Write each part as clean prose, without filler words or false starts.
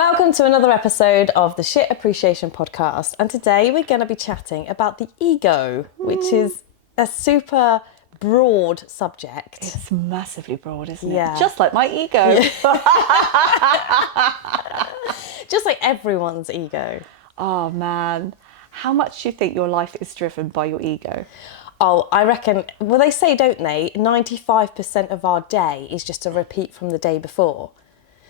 Welcome to another episode of the Shit Appreciation Podcast. And today we're going to be chatting about the ego, which is a super broad subject. It's massively broad, isn't Yeah. it? Just like my ego. Just like everyone's ego. Oh man, how much do you think your life is driven by your ego? Oh, I reckon, well, they say, don't they, 95% of our day is just a repeat from the day before.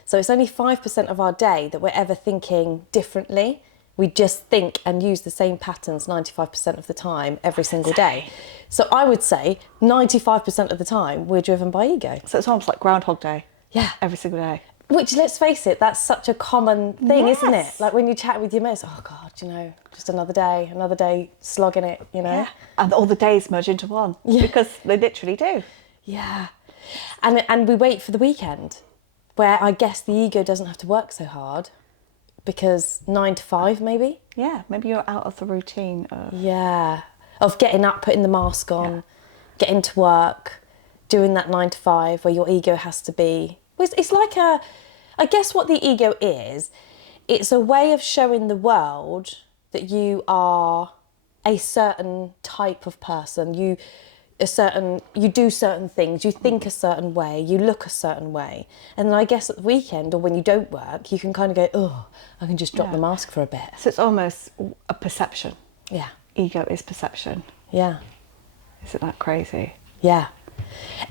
So it's only 5% of our day that we're ever thinking differently. We just think and use the same patterns 95% of the time, every single day. So I would say 95% of the time we're driven by ego. So it's almost like Groundhog Day. Yeah. Every single day. Which, let's face it, that's such a common thing, isn't it? Yes. Like when you chat with your mates, oh God, just another day slogging it, Yeah. And all the days merge into one. Yeah. Because they literally do. Yeah. And we wait for the weekend, where I guess the ego doesn't have to work so hard because 9 to 5 maybe. Yeah, maybe you're out of the routine of... Yeah. Of getting up, putting the mask on, getting to work, doing that 9 to 5 where your ego has to be... It's like I guess what the ego is, it's a way of showing the world that you are a certain type of person. You do certain things, you think a certain way, you look a certain way. And then I guess at the weekend or when you don't work, you can kind of go, oh, I can just drop the mask for a bit. So it's almost a perception. Yeah. Ego is perception. Yeah. Isn't that crazy? Yeah.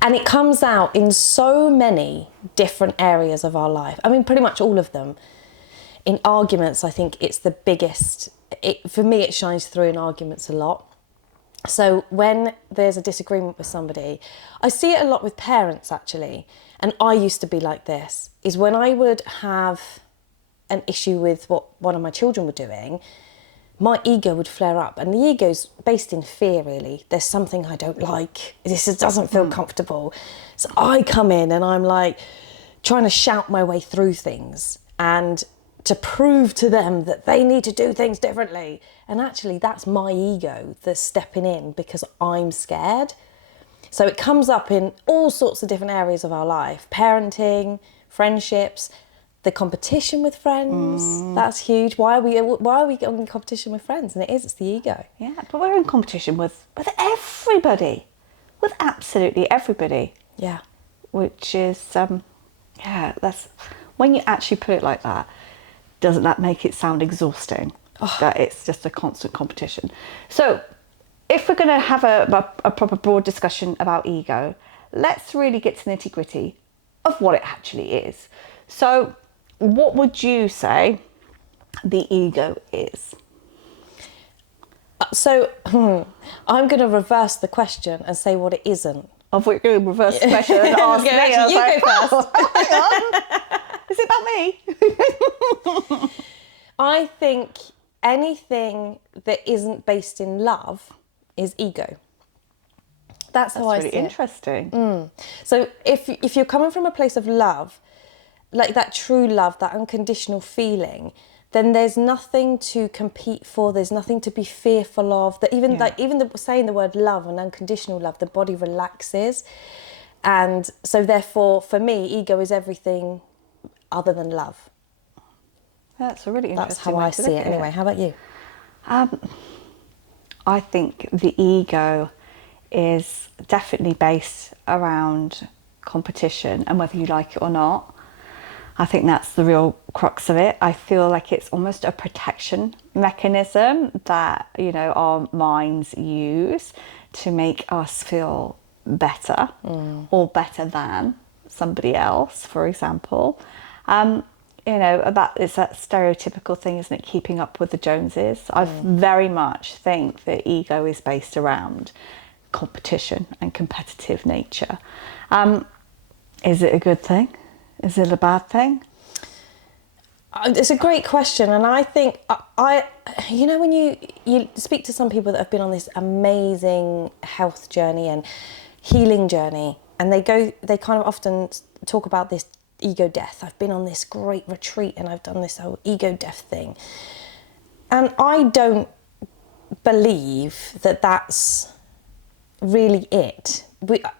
And it comes out in so many different areas of our life. I mean, pretty much all of them. In arguments, I think it's the biggest. For me, it shines through in arguments a lot. So when there's a disagreement with somebody, I see it a lot with parents actually, and I used to be like this, is when I would have an issue with what one of my children were doing, my ego would flare up, and the ego's based in fear really. There's something I don't like, this doesn't feel comfortable. So I come in and I'm like trying to shout my way through things and to prove to them that they need to do things differently. And actually that's my ego that's stepping in because I'm scared. So it comes up in all sorts of different areas of our life. Parenting, friendships, the competition with friends, that's huge. Why are we in competition with friends? And it's the ego. Yeah, but we're in competition with everybody. With absolutely everybody. Yeah. Which is, that's... When you actually put it like that, doesn't that make it sound exhausting? That it's just a constant competition. So if we're going to have a proper broad discussion about ego, let's really get to the nitty-gritty of what it actually is. So what would you say the ego is? So I'm going to reverse the question and say what it isn't. I thought you were going to reverse the question and ask me. I was You like, go first. oh, hang on. Is it about me? I think anything that isn't based in love is ego. That's how I see really it. interesting. So if you're coming from a place of love, like that true love, that unconditional feeling, then there's nothing to compete for. There's nothing to be fearful of. That even saying the word love and unconditional love, the body relaxes, and so therefore, for me, ego is everything other than love. That's a really interesting That's how way I to see look it. at Anyway, how about you? I think the ego is definitely based around competition and whether you like it or not. I think that's the real crux of it. I feel like it's almost a protection mechanism that, our minds use to make us feel better or better than somebody else, for example. It's that stereotypical thing, isn't it? Keeping up with the Joneses. I very much think that ego is based around competition and competitive nature. Is it a good thing? Is it a bad thing? It's a great question, and I think when you speak to some people that have been on this amazing health journey and healing journey, and they kind of often talk about this ego death. I've been on this great retreat and I've done this whole ego death thing, and I don't believe that that's really it.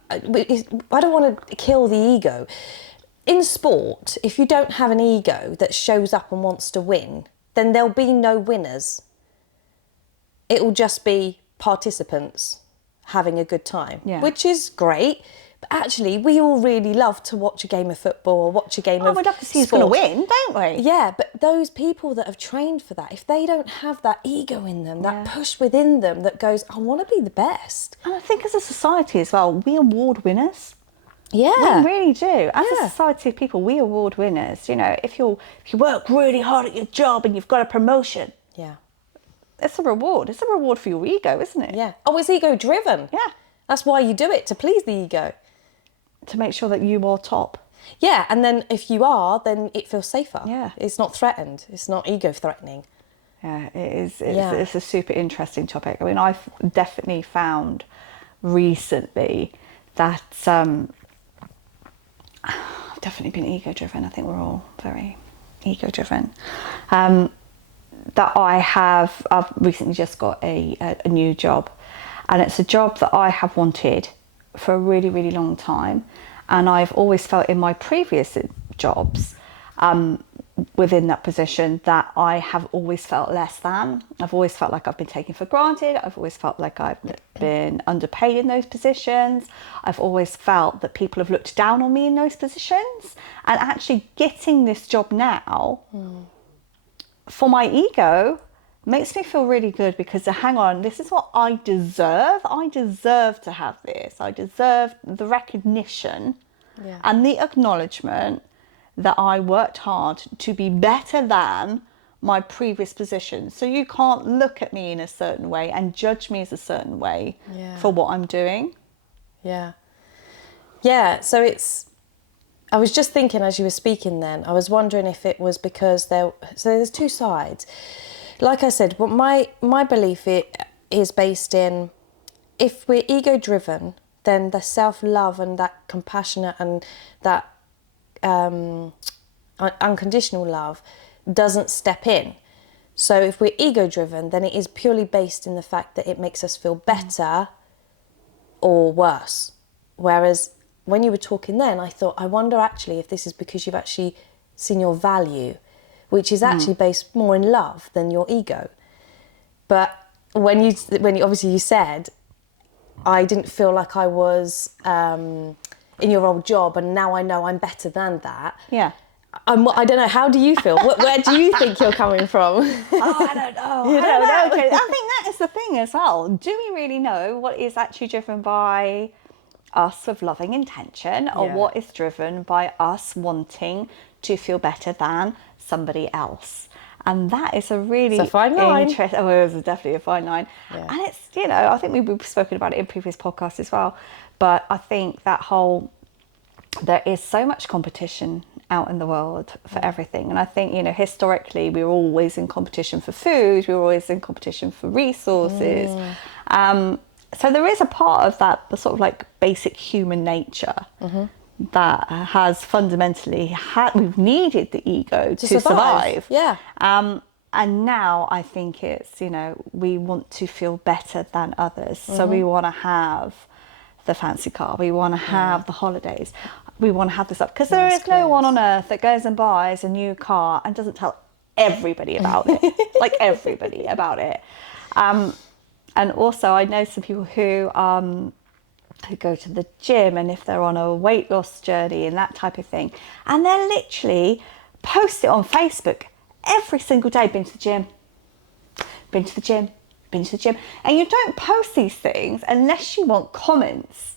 I don't want to kill the ego. in sport, if you don't have an ego that shows up and wants to win, then there'll be no winners. It will just be participants having a good time, which is great. But actually, we all really love to watch a game of football or watch a game of we'd love to see who's sport. going to win, don't we? Yeah, but those people that have trained for that, if they don't have that ego in them, that push within them that goes, I want to be the best. And I think as a society as well, we award winners. Yeah. We really do. As a society of people, we award winners. You know, if you work really hard at your job and you've got a promotion, it's a reward. It's a reward for your ego, isn't it? Yeah. Oh, it's ego driven. Yeah. That's why you do it, to please the ego. To make sure that you are top. Yeah, and then if you are, then it feels safer. Yeah. It's not threatened. It's not ego threatening. Yeah, it is. It's a super interesting topic. I mean, I've definitely found recently that I've definitely been ego driven. I think we're all very ego driven. That I've recently just got a new job, and it's a job that I have wanted for a really, really long time. And I've always felt in my previous jobs within that position that I have always felt less than. I've always felt like I've been taken for granted. I've always felt like I've been underpaid in those positions. I've always felt that people have looked down on me in those positions. And actually getting this job now for my ego makes me feel really good, because hang on, this is what I deserve. I deserve to have this. I deserve the recognition and the acknowledgement that I worked hard to be better than my previous position. So you can't look at me in a certain way and judge me as a certain way for what I'm doing. Yeah. Yeah, so I was just thinking as you were speaking then, I was wondering if it was because so there's two sides. Like I said, what my belief is based in, if we're ego driven, then the self-love and that compassionate and that unconditional love doesn't step in. So if we're ego driven, then it is purely based in the fact that it makes us feel better or worse. Whereas when you were talking then, I thought, I wonder actually if this is because you've actually seen your value, which is actually based more in love than your ego. But when you obviously you said, I didn't feel like I was in your old job, and now I know I'm better than that. Yeah. I don't know. How do you feel? Where do you think you're coming from? I don't know. I don't know. Okay. I think that is the thing as well. Do we really know what is actually driven by us with loving intention, or what is driven by us wanting to feel better than somebody else? And that is a really interesting. Oh, it was definitely a fine line. Yeah. And it's, I think we've spoken about it in previous podcasts as well. But I think there is so much competition out in the world for everything. And I think, historically, we were always in competition for food. We were always in competition for resources. So there is a part of that, the sort of like basic human nature that has fundamentally we've needed the ego to survive. Yeah. And now I think it's, we want to feel better than others. So we want to have the fancy car. We want to have the holidays. We want to have this up. Because there is no one on earth that goes and buys a new car and doesn't tell everybody about it. Like everybody about it. And also I know some people who go to the gym, and if they're on a weight loss journey and that type of thing, and they're literally post it on Facebook every single day, been to the gym, been to the gym, been to the gym. And you don't post these things unless you want comments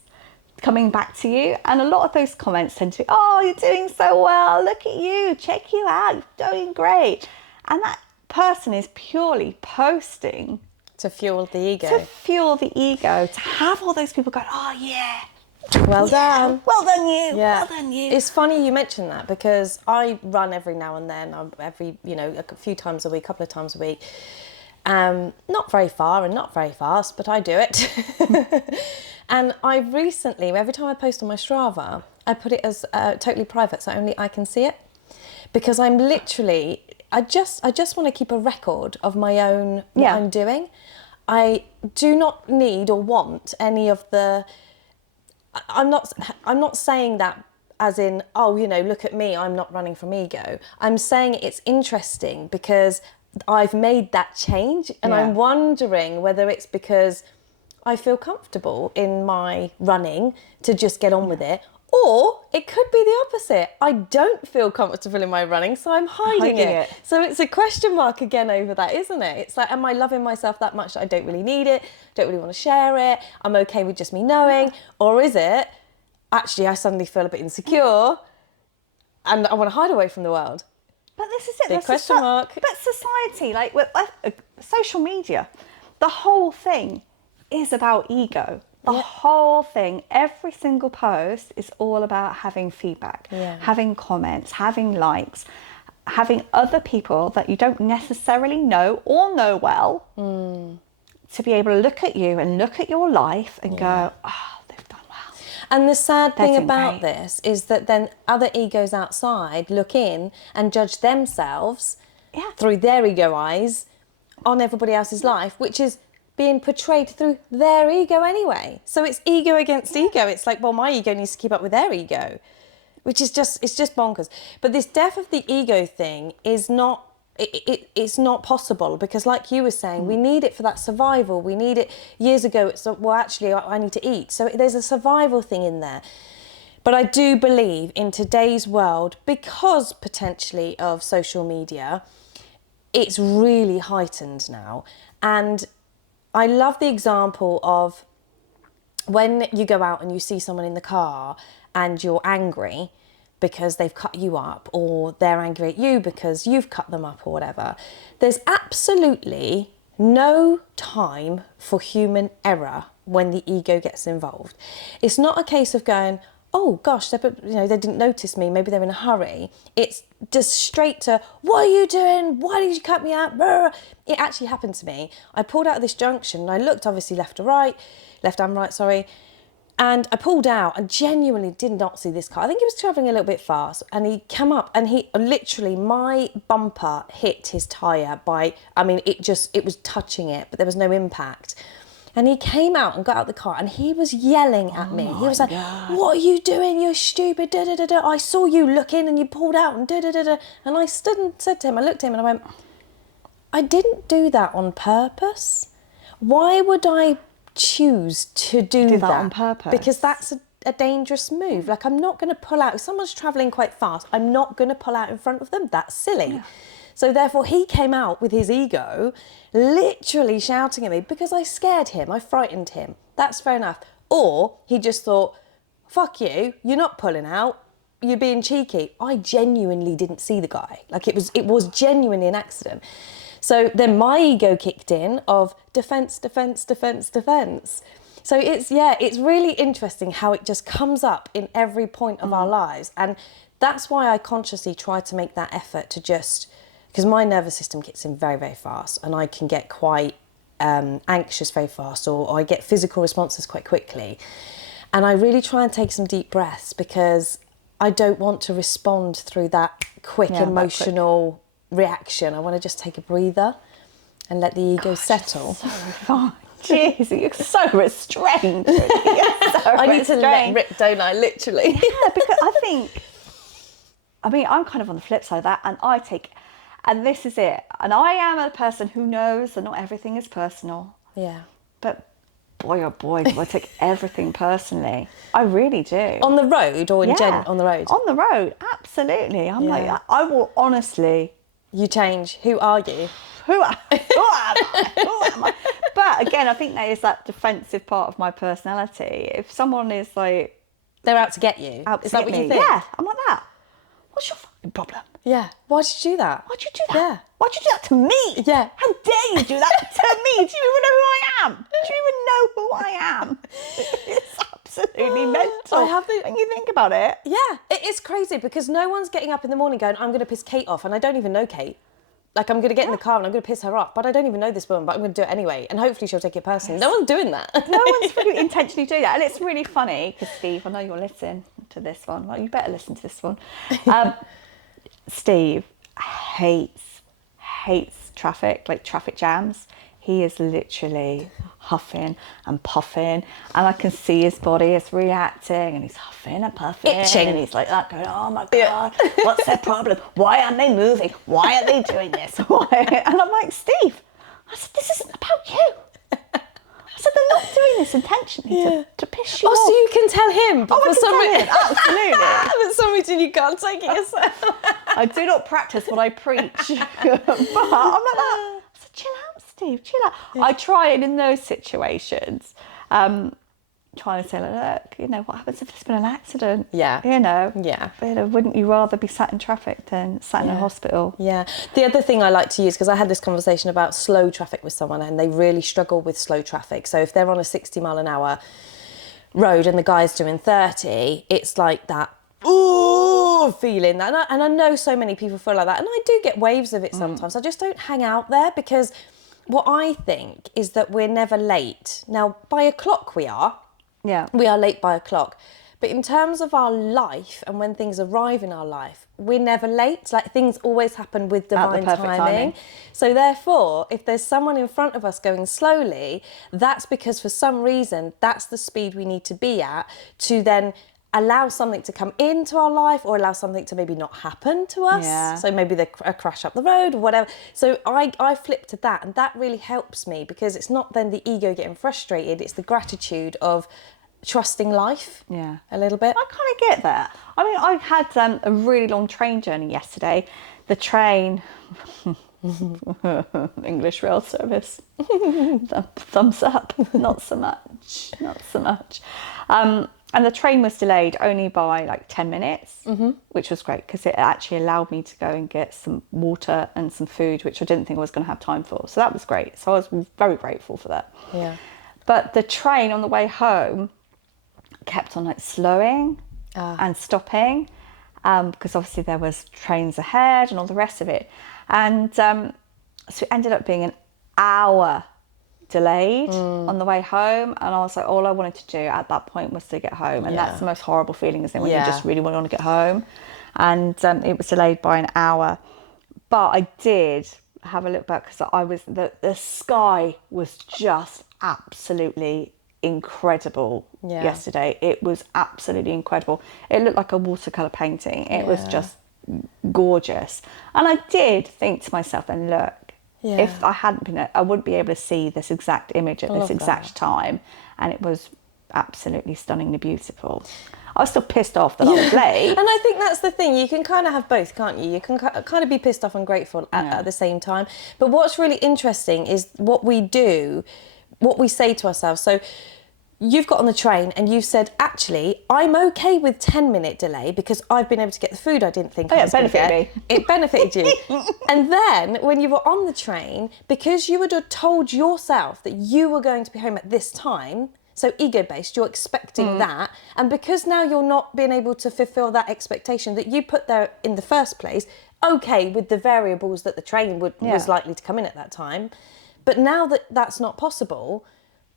coming back to you. And a lot of those comments tend to be, oh, you're doing so well, look at you, check you out, you're doing great. And that person is purely posting to fuel the ego. To have all those people going, oh yeah, well done. Well done you. Yeah. Well done you. It's funny you mention that, because I run every now and then, a few times a week, a couple of times a week. Not very far and not very fast, but I do it. And I recently, every time I post on my Strava, I put it as totally private, so only I can see it. Because I'm literally, I just want to keep a record of my own, what I'm doing. I do not need or want any of the, I'm not saying that as in, oh, you know, look at me, I'm not running from ego. I'm saying it's interesting because I've made that change, and I'm wondering whether it's because I feel comfortable in my running to just get on with it, or it could be the opposite. I don't feel comfortable in my running, so I'm hiding it. So it's a question mark again over that, isn't it? It's like, am I loving myself that much that I don't really need it, don't really want to share it, I'm okay with just me knowing? Or is it, actually, I suddenly feel a bit insecure and I want to hide away from the world? But this is it. Big question mark. But society, like with social media, the whole thing is about ego. The whole thing, every single post is all about having feedback, having comments, having likes, having other people that you don't necessarily know or know well to be able to look at you and look at your life and go, oh, they've done well. And the sad thing about this is that then other egos outside look in and judge themselves through their ego eyes on everybody else's life, which is being portrayed through their ego anyway. So it's ego against ego. It's like, well, my ego needs to keep up with their ego, which is just, it's just bonkers. But this death of the ego thing is not, it's not possible, because like you were saying, we need it for that survival. We need it. Years ago, it's, well, actually, I need to eat. So there's a survival thing in there. But I do believe in today's world, because potentially of social media, it's really heightened now. And I love the example of when you go out and you see someone in the car and you're angry because they've cut you up, or they're angry at you because you've cut them up or whatever. There's absolutely no time for human error when the ego gets involved. It's not a case of going, oh gosh, they didn't notice me, maybe they're in a hurry. It's just straight to, what are you doing? Why did you cut me out? It actually happened to me. I pulled out of this junction and I looked obviously left and right, and I pulled out and genuinely did not see this car. I think he was travelling a little bit fast, and he came up and he literally, my bumper hit his tyre it was touching it, but there was no impact. And he came out and got out the car and he was yelling at me. He was like, what are you doing? You're stupid. Da, da, da, da. I saw you looking and you pulled out and da, da, da, da. And I stood and said to him, I looked at him and I went, I didn't do that on purpose. Why would I choose to do that on purpose? Because that's a dangerous move. Like, I'm not going to pull out. If someone's travelling quite fast, I'm not going to pull out in front of them. That's silly. Yeah. So therefore he came out with his ego, literally shouting at me because I scared him, I frightened him. That's fair enough. Or he just thought, fuck you, you're not pulling out, you're being cheeky. I genuinely didn't see the guy. Like, it was genuinely an accident. So then my ego kicked in of defense. So it's really interesting how it just comes up in every point of our lives. And that's why I consciously try to make that effort to just, because my nervous system kicks in very, very fast and I can get quite anxious very fast, or I get physical responses quite quickly. And I really try and take some deep breaths because I don't want to respond through that quick emotional reaction. I want to just take a breather and let the ego settle. So fine. Jeez, you're so restrained. I need to let rip, don't I? Literally. Yeah, because I'm kind of on the flip side of that, and this is it. And I am a person who knows that not everything is personal. Yeah. But boy, oh boy, do I take everything personally. I really do. On the road or on the road? On the road, absolutely. I'm like, I will honestly. You change. Who are you? Who am I? But again, I think that is that defensive part of my personality. If someone is like, they're out to get you. Is that what you think? Yeah, I'm like that. What's your fucking problem? Yeah. Why did you do that? Why'd you do that? Yeah. Why'd you do that to me? Yeah. How dare you do that to me? Do you even know who I am? Do you even know who I am? It's absolutely mental. When you think about it. Yeah. It is crazy because no one's getting up in the morning going, I'm going to piss Kate off, and I don't even know Kate. Like, I'm going to get in the car and I'm going to piss her off, but I don't even know this woman, but I'm going to do it anyway. And hopefully she'll take it personally. No one's doing that. No one's really intentionally doing that. And it's really funny because Steve, I know you'll listen to this one. Well, you better listen to this one. Steve hates traffic, like traffic jams. he is literally huffing and puffing, and I can see his body is reacting, and he's huffing and puffing, Itching. and he's like that, going, "Oh my God, what's their problem? Why aren't they moving? Why are they doing this?" Why? And I'm like, Steve, I said, this isn't about you. I said, they're not doing this intentionally to piss you off. So you can tell him, but for some reason, absolutely. for some reason you can't take it yourself. I do not practice what I preach, but I'm like that. I said, chill out, Steve, chill out. Yeah. I try, and in those situations, trying to say, look, you know, what happens if there's been an accident? Yeah. You know? Yeah. You know, wouldn't you rather be sat in traffic than sat in a hospital? Yeah. The other thing I like to use, because I had this conversation about slow traffic with someone, and they really struggle with slow traffic. So if they're on a 60 mile an hour road and the guy's doing 30, it's like that, ooh, feeling that. And I know so many people feel like that. And I do get waves of it sometimes. I just don't hang out there, because what I think is that we're never late. Now, by a clock we are. Yeah. We are late by a clock. But in terms of our life and when things arrive in our life, we're never late. Like, things always happen with divine timing. So therefore, if there's someone in front of us going slowly, that's because for some reason, that's the speed we need to be at to then allow something to come into our life, or allow something to maybe not happen to us. Yeah. So maybe a crash up the road or whatever. So I flip to that, and that really helps me, because it's not then the ego getting frustrated, it's the gratitude of trusting life a little bit. I kind of get that. I mean, I had a really long train journey yesterday. The train, English rail service, thumbs up, not so much, not so much. And the train was delayed only by like 10 minutes, which was great, because it actually allowed me to go and get some water and some food, which I didn't think I was going to have time for. So that was great. So I was very grateful for that. Yeah. But the train on the way home kept on like slowing and stopping, because obviously there was trains ahead and all the rest of it. And so it ended up being an hour delayed on the way home, and I was like, all I wanted to do at that point was to get home, and that's the most horrible feeling, isn't it, when you just really want to get home. And it was delayed by an hour, but I did have a look back, because I was the sky was just absolutely incredible yesterday. It was absolutely incredible. It looked like a watercolor painting. It was just gorgeous, and I did think to myself, and look, if I hadn't been, I wouldn't be able to see this exact image at this exact time, and it was absolutely stunningly beautiful. I was still pissed off that I was late. And I think that's the thing, you can kind of have both, can't you? You can kind of be pissed off and grateful at the same time. But what's really interesting is what we do, what we say to ourselves. So you've got on the train and you've said, actually, I'm okay with 10-minute delay because I've been able to get the food I didn't think I was going to get. It benefited you. And then when you were on the train, because you would have told yourself that you were going to be home at this time, so ego-based, you're expecting that. And because now you're not being able to fulfill that expectation that you put there in the first place, okay, with the variables that the train was likely to come in at that time. But now that that's not possible,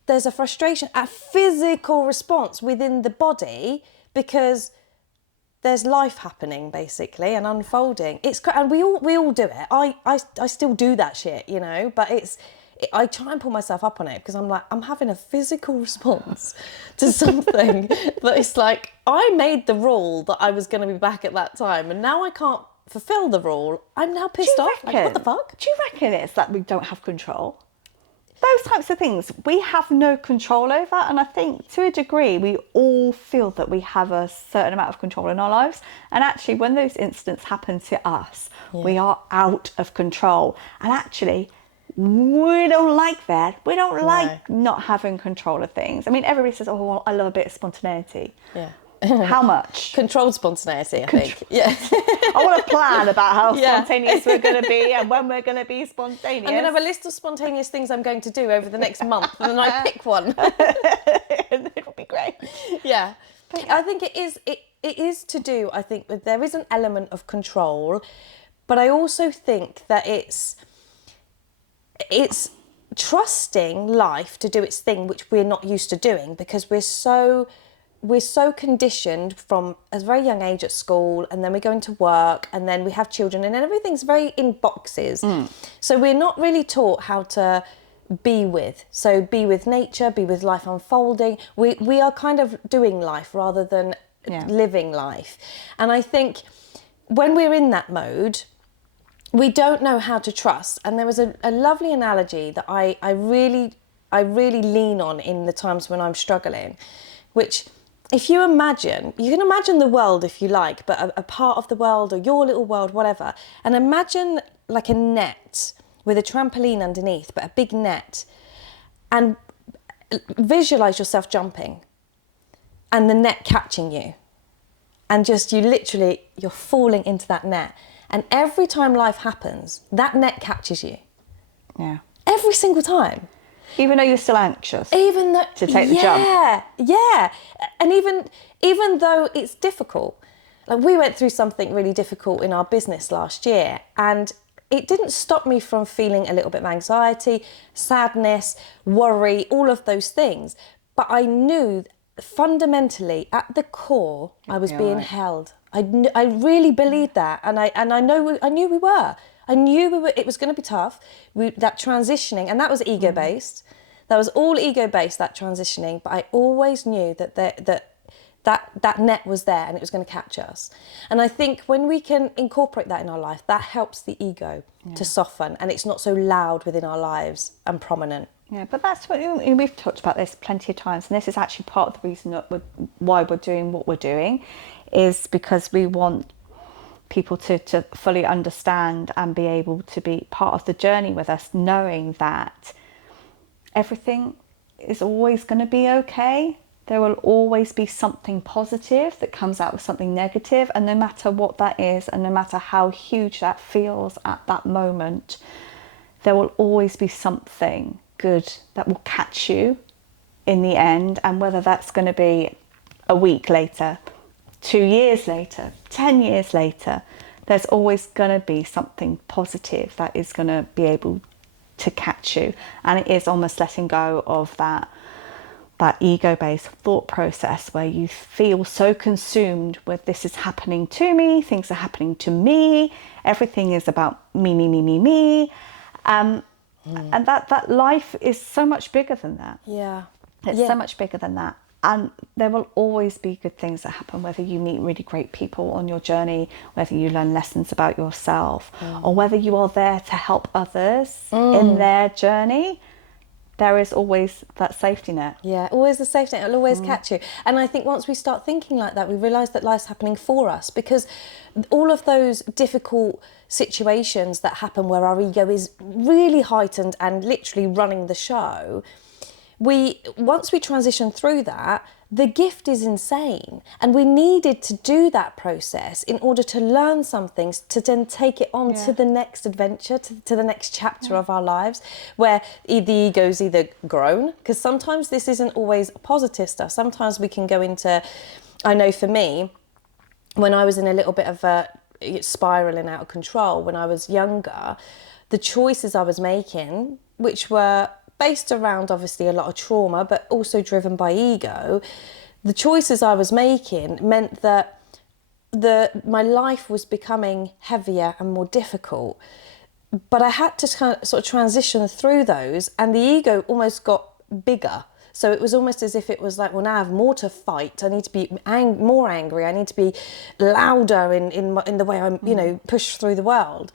there's a frustration, a physical response within the body, because there's life happening basically and unfolding. And we all do it. I still do that shit, you know, but I try and pull myself up on it, because I'm like, I'm having a physical response to something that it's like, I made the rule that I was going to be back at that time, and now I can't fulfill the rule. I'm now pissed off. Like, what the fuck? Do you reckon it's that we don't have control? Those types of things we have no control over, and I think to a degree we all feel that we have a certain amount of control in our lives, and actually when those incidents happen to us, we are out of control, and actually we don't like that. We don't like not having control of things. I mean, everybody says, oh, well, I love a bit of spontaneity. Yeah. How much? Controlled spontaneity, I think. Yeah. I want a plan about how spontaneous we're going to be and when we're going to be spontaneous. I'm going to have a list of spontaneous things I'm going to do over the next month, and then I pick one. It'll be great. Yeah. But I think it is to do, I think, there is an element of control, but I also think that it's trusting life to do its thing, which we're not used to doing, because we're so conditioned from a very young age at school, and then we go into work, and then we have children, and then everything's very in boxes. So we're not really taught how to be with. So be with nature, be with life unfolding. We are kind of doing life rather than living life. And I think when we're in that mode, we don't know how to trust. And there was a lovely analogy that I really lean on in the times when I'm struggling, which if you can imagine the world if you like, but a part of the world or your little world, whatever, and imagine like a net with a trampoline underneath, but a big net, and visualize yourself jumping and the net catching you, and just you're falling into that net. And every time life happens, that net catches you. Yeah. Every single time. Even though you're still anxious. Even though to take the jump. Yeah. And even though it's difficult. Like we went through something really difficult in our business last year, and it didn't stop me from feeling a little bit of anxiety, sadness, worry, all of those things. But I knew fundamentally at the core I was being held. I really believed that, and I knew we were. I knew we were. It was going to be tough. That transitioning, and that was ego based. That was all ego based. That transitioning, but I always knew that net was there, and it was going to catch us. And I think when we can incorporate that in our life, that helps the ego to soften, and it's not so loud within our lives and prominent. Yeah, but that's what we've talked about this plenty of times, and this is actually part of the reason why we're doing what we're doing, is because we want people to fully understand and be able to be part of the journey with us, knowing that everything is always going to be okay. There will always be something positive that comes out of something negative, and no matter what that is, and no matter how huge that feels at that moment, there will always be something good that will catch you in the end. And whether that's going to be a week later, 2 years later, 10 years later, there's always going to be something positive that is going to be able to catch you. And it is almost letting go of that ego-based thought process where you feel so consumed with this is happening to me, things are happening to me, everything is about me. And that life is so much bigger than that. Yeah. It's so much bigger than that. And there will always be good things that happen, whether you meet really great people on your journey, whether you learn lessons about yourself, or whether you are there to help others in their journey. There is always that safety net. Yeah, always the safety net. It'll always catch you. And I think once we start thinking like that, we realise that life's happening for us, because all of those difficult situations that happen where our ego is really heightened and literally running the show, once we transition through that, the gift is insane. And we needed to do that process in order to learn some things, to then take it on to the next adventure, to the next chapter of our lives, where the ego's either grown, because sometimes this isn't always positive stuff. Sometimes we can go into, I know for me, when I was in a little bit of a spiraling out of control when I was younger, the choices I was making, which were based around obviously a lot of trauma, but also driven by ego, the choices I was making meant that my life was becoming heavier and more difficult. But I had to kind of sort of transition through those, and the ego almost got bigger. So it was almost as if it was like, well, now I have more to fight. I need to be more angry. I need to be louder in the way I'm, push through the world.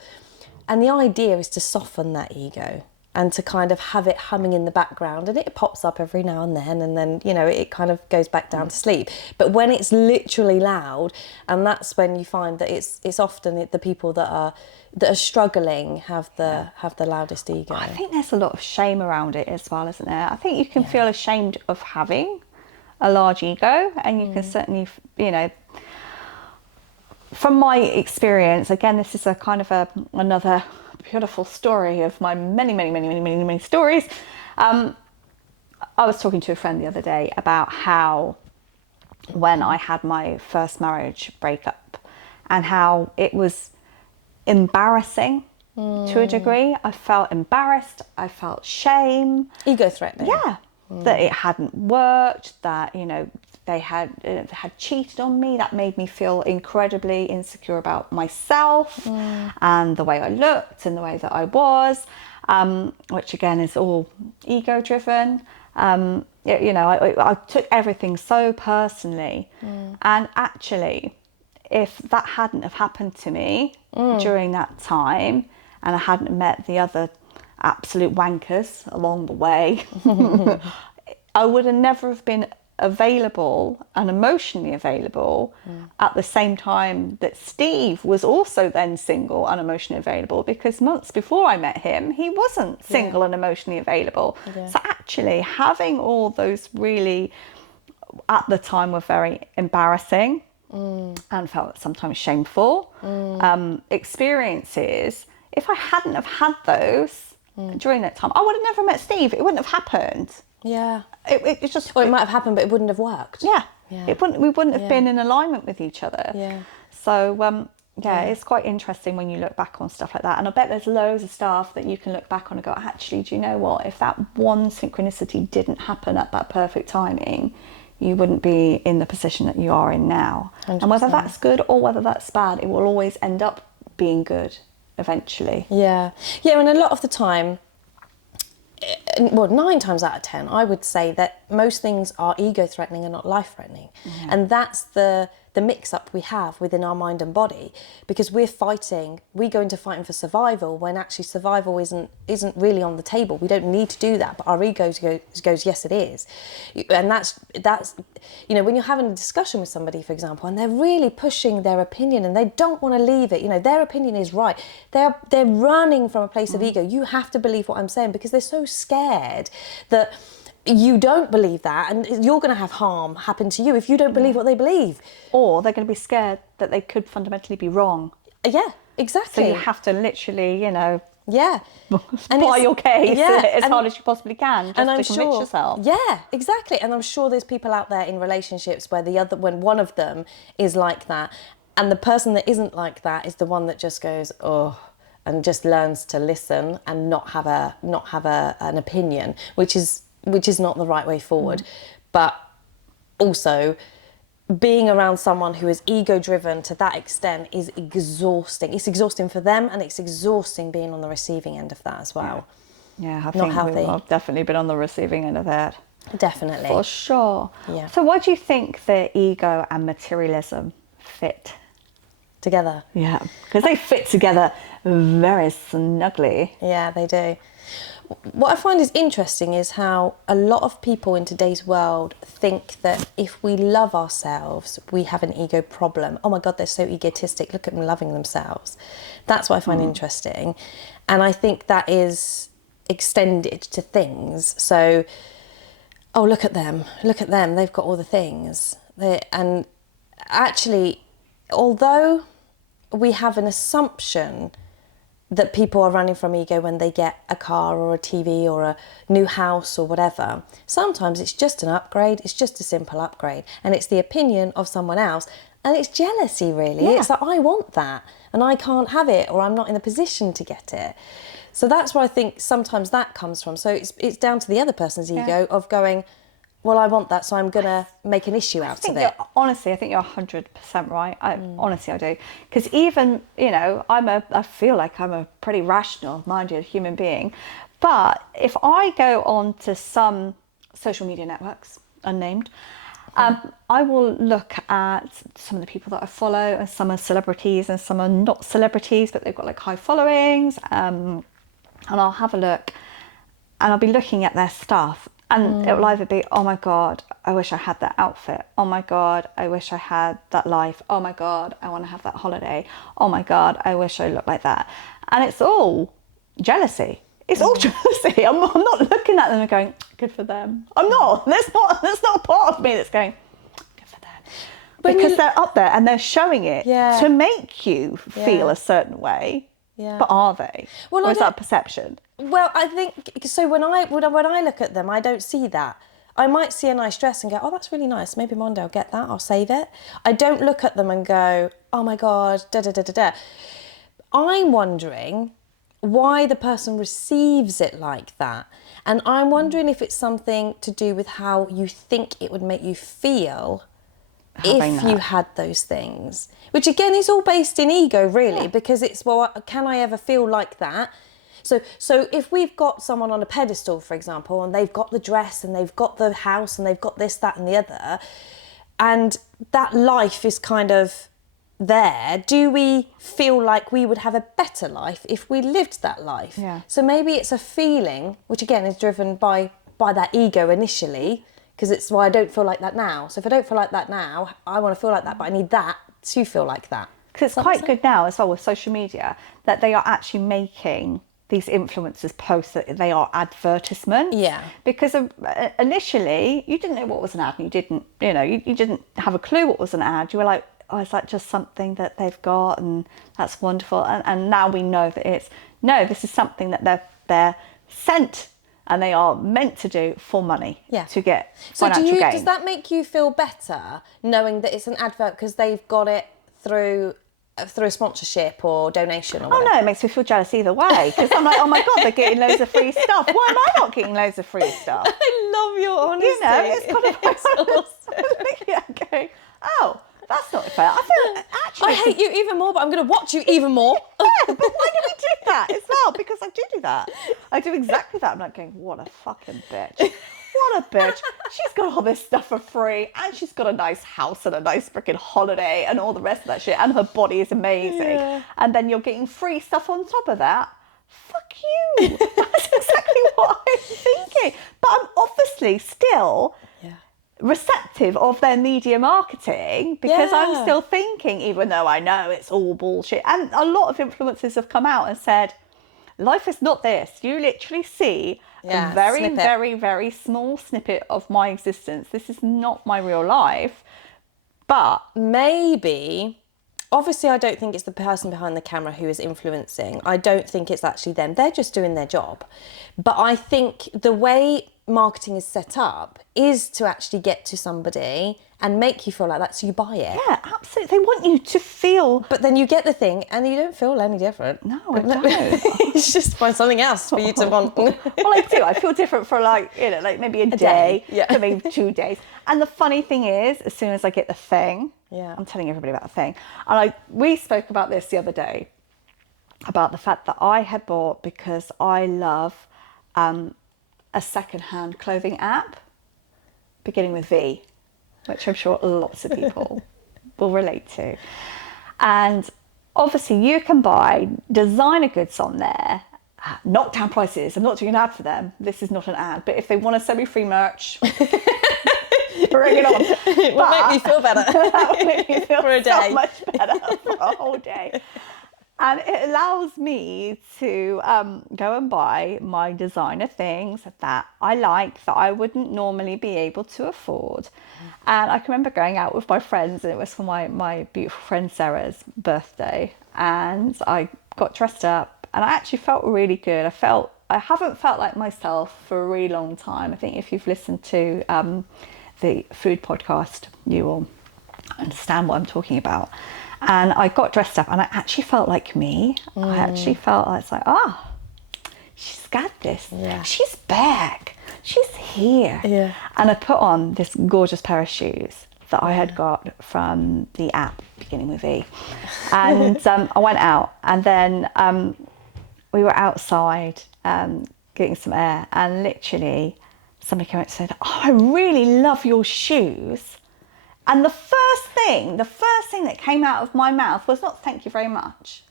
And the idea is to soften that ego and to kind of have it humming in the background, and it pops up every now and then it kind of goes back down to sleep. But when it's literally loud, and that's when you find that it's often the people that are struggling have the loudest ego. I think there's a lot of shame around it as well, isn't there? I think you can feel ashamed of having a large ego, and you can certainly, from my experience, again, this is a kind of another beautiful story of my many stories. I was talking to a friend the other day about how when I had my first marriage breakup, and how it was embarrassing to a degree. I felt embarrassed. I felt shame. Ego threatening. Yeah. That it hadn't worked, that, they had cheated on me. That made me feel incredibly insecure about myself and the way I looked and the way that I was. which again is all ego driven. I took everything so personally, and actually, if that hadn't have happened to me during that time, and I hadn't met the other absolute wankers along the way, I would have never have been available and emotionally available at the same time that Steve was also then single and emotionally available, because months before I met him, he wasn't single and emotionally available. So actually having all those really, at the time, were very embarrassing and felt sometimes shameful experiences. If I hadn't have had those during that time, I would have never met Steve. It wouldn't have happened. Yeah. It just... Or it might have happened, but it wouldn't have worked. Yeah. We wouldn't have been in alignment with each other. Yeah. So, it's quite interesting when you look back on stuff like that. And I bet there's loads of stuff that you can look back on and go, actually, do you know what? If that one synchronicity didn't happen at that perfect timing, you wouldn't be in the position that you are in now. 100%. And whether that's good or whether that's bad, it will always end up being good eventually. Yeah. Yeah, and a lot of the time, well, 9 times out of 10, I would say that most things are ego-threatening and not life-threatening. And that's the mix-up we have within our mind and body, because we go into fighting for survival when actually survival isn't really on the table. We don't need to do that, but our ego goes, yes, it is. And that's when you're having a discussion with somebody, for example, and they're really pushing their opinion and they don't want to leave it, their opinion is right. They're running from a place of ego. You have to believe what I'm saying, because they're so scared that you don't believe that, and you're going to have harm happen to you if you don't believe what they believe. Or they're going to be scared that they could fundamentally be wrong. Yeah, exactly. So you have to literally, and supply your case as hard as you possibly can, just to convince yourself. Yeah, exactly. And I'm sure there's people out there in relationships where when one of them is like that, and the person that isn't like that is the one that just goes, oh, and just learns to listen and not have an opinion, which is not the right way forward. But also, being around someone who is ego-driven to that extent is exhausting. It's exhausting for them, and it's exhausting being on the receiving end of that as well. Yeah, I think I've definitely been on the receiving end of that. Definitely. For sure. Yeah. So why do you think the ego and materialism fit together? Yeah, because they fit together very snugly. Yeah, they do. What I find is interesting is how a lot of people in today's world think that if we love ourselves, we have an ego problem. Oh my God, they're so egotistic. Look at them loving themselves. That's what I find interesting. And I think that is extended to things. So, oh, look at them. They've got all the things. And actually, although we have an assumption that people are running from ego when they get a car or a TV or a new house or whatever, sometimes it's just an upgrade. It's just a simple upgrade. And it's the opinion of someone else. And it's jealousy, really. Yeah. It's like, I want that and I can't have it, or I'm not in a position to get it. So that's where I think sometimes that comes from. So it's down to the other person's ego of going, well, I want that, so I'm going to make an issue out of it. Honestly, I think you're 100% right. Honestly, I do. Because even, I feel like I'm a pretty rational-minded human being. But if I go on to some social media networks, unnamed, I will look at some of the people that I follow, and some are celebrities and some are not celebrities, but they've got like high followings. And I'll have a look, and I'll be looking at their stuff. And it will either be, oh my God, I wish I had that outfit. Oh my God, I wish I had that life. Oh my God, I want to have that holiday. Oh my God, I wish I looked like that. And it's all jealousy. It's all jealousy. I'm not looking at them and going, good for them. I'm not. That's not a part of me that's going, good for them. Because they're up there and they're showing it to make you feel a certain way. Yeah. But are they? Well, or is that a perception? Well, I think so. When I look at them, I don't see that. I might see a nice dress and go, oh, that's really nice. Maybe one day I'll get that. I'll save it. I don't look at them and go, oh my God, da da da da da. I'm wondering why the person receives it like that, and I'm wondering if it's something to do with how you think it would make you feel if you had those things, which again is all based in ego, really, because it's, well, can I ever feel like that? So if we've got someone on a pedestal, for example, and they've got the dress and they've got the house and they've got this, that and the other, and that life is kind of there, do we feel like we would have a better life if we lived that life? Yeah. So maybe it's a feeling, which again is driven by that ego initially, because it's why I don't feel like that now. So if I don't feel like that now, I want to feel like that, but I need that to feel like that. Because it's quite good now as well with social media that they are actually making these influencers post that they are advertisements. Yeah. Because initially you didn't know what was an ad and you didn't have a clue what was an ad. You were like, oh, is that just something that they've got and that's wonderful? And now we know that this is something that they're sent and they are meant to do for money, to get financial gain. Does that make you feel better knowing that it's an advert because they've got it through a sponsorship or donation or whatever? Oh no, it makes me feel jealous either way because I'm like, oh my God, they're getting loads of free stuff. Why am I not getting loads of free stuff? I love your honesty. It's kind of like, awesome. Oh, that's not fair. I feel actually I hate you even more, but I'm going to watch you even more. Yeah, but why do we do that as well? Because I do that. I do exactly that. I'm like going, what a fucking bitch. What a bitch. She's got all this stuff for free and she's got a nice house and a nice freaking holiday and all the rest of that shit and her body is amazing. Yeah. And then you're getting free stuff on top of that. Fuck you. That's exactly what I'm thinking. But I'm obviously still receptive of their media marketing because I'm still thinking, even though I know it's all bullshit. And a lot of influencers have come out and said, life is not this. You literally see a very, very, very small snippet of my existence. This is not my real life. But maybe, obviously I don't think it's the person behind the camera who is influencing. I don't think it's actually them. They're just doing their job. But I think the way marketing is set up is to actually get to somebody and make you feel like that, so you buy it. Yeah, absolutely. They want you to feel... But then you get the thing and you don't feel any different. No, I don't. It's just find something else for you to want. Well, I do. I feel different for like maybe a day. Yeah. Maybe 2 days. And the funny thing is, as soon as I get the thing, I'm telling everybody about the thing. And we spoke about this the other day, about the fact that I had bought, because I love a second-hand clothing app beginning with V, which I'm sure lots of people will relate to. And obviously you can buy designer goods on there, knockdown prices. I'm not doing an ad for them. This is not an ad. But if they want to send me free merch, bring it on. It will make me feel better. That will make me feel for a day. So much better for a whole day. And it allows me to go and buy my designer things that I like, that I wouldn't normally be able to afford. And I can remember going out with my friends, and it was for my beautiful friend Sarah's birthday. And I got dressed up and I actually felt really good. I haven't felt like myself for a really long time. I think if you've listened to the food podcast, you will understand what I'm talking about. And I got dressed up and I actually felt like me. I actually felt it's like, she's got this. Yeah. She's back. She's here. Yeah. And I put on this gorgeous pair of shoes that I had got from the app beginning with E. And I went out, and then we were outside getting some air, and literally somebody came out and said, I really love your shoes. And the first thing that came out of my mouth was not thank you very much.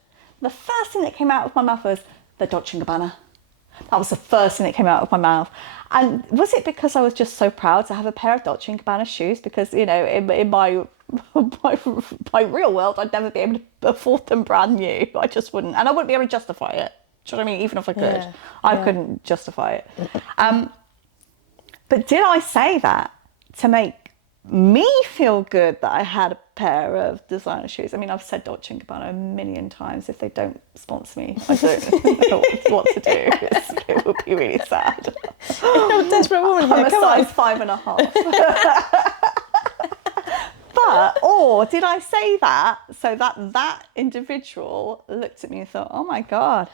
The first thing that came out of my mouth was the Dolce & Gabbana. That was the first thing that came out of my mouth. And was it because I was just so proud to have a pair of Dolce & Gabbana shoes? Because, in my real world, I'd never be able to afford them brand new. I just wouldn't. And I wouldn't be able to justify it. Do you know what I mean? Even if I could, I couldn't justify it. But did I say that to make me feel good that I had a pair of designer shoes? I mean, I've said Dolce & Gabbana a million times. If they don't sponsor me, I don't know what to do. It would be really sad. You're a desperate woman. I'm a size 5.5. Or did I say that so that individual looked at me and thought, oh my God.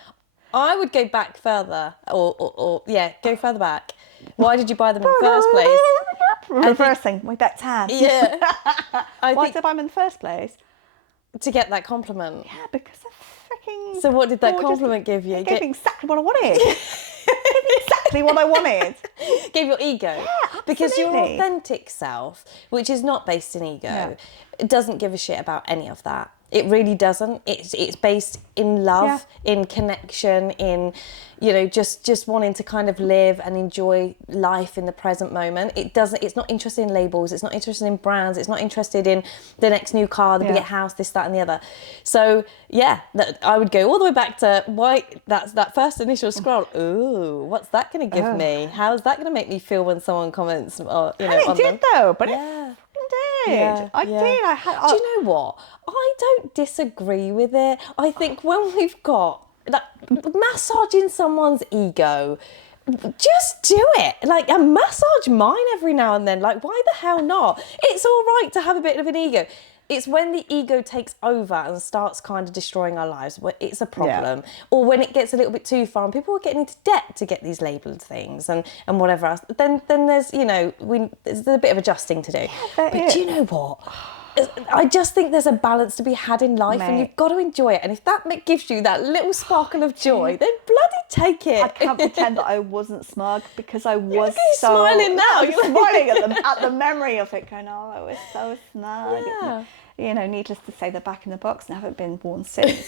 I would go back further, or go further back. Why did you buy them in the first place? Reversing, way back tan. Yeah. Why did I buy them in the first place? To get that compliment. Yeah, because they're fucking So what did that gorgeous. compliment give you? It gave me exactly what I wanted. It gave me exactly what I wanted. Gave your ego. Yeah, Because your absolutely. authentic self, which is not based in ego, Yeah. it doesn't give a shit about any of that. It really doesn't. It's based in love, in connection, in, you know, just wanting to kind of live and enjoy life in the present moment. It's not interested in labels, it's not interested in brands, it's not interested in the next new car, the bigger house, this, that and the other. So yeah, I would go all the way back to why that first initial scroll. Ooh, what's that going to give me? How's that going to make me feel when someone comments, or, you know, And it on did them? though, but Yeah. it did. I did. Do you know what? I don't disagree with it. I think when we've got like massaging someone's ego, just do it. Like, and massage mine every now and then. Like, why the hell not? It's all right to have a bit of an ego. It's when the ego takes over and starts kind of destroying our lives where it's a problem. Or when it gets a little bit too far and people are getting into debt to get these labelled things and whatever else. Then there's, you know, there's a bit of adjusting to do. Yeah, but do you know what? I just think there's a balance to be had in life, and you've got to enjoy it. And if that gives you that little sparkle of joy, then bloody take it. I can't pretend that I wasn't smug because I was You're smiling now. I'm smiling at the memory of it, going, oh, I was so smug. Yeah. You know, needless to say, they're back in the box and haven't been worn since